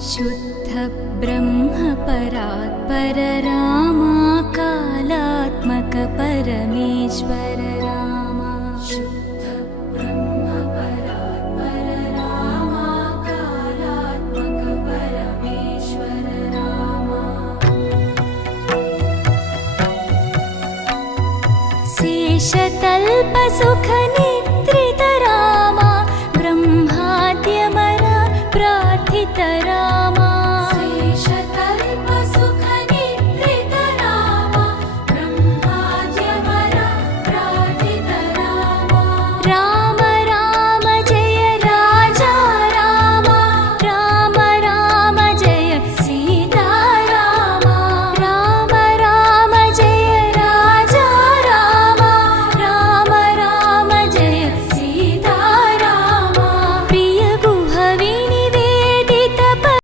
शुद्ध ब्रह्म परात्पर रामा कालात्मक परमेश्वर रामा शुद्ध ब्रह्म परात्पर रामा कालात्मक परमेश्वर रामा शेषतल्प सुख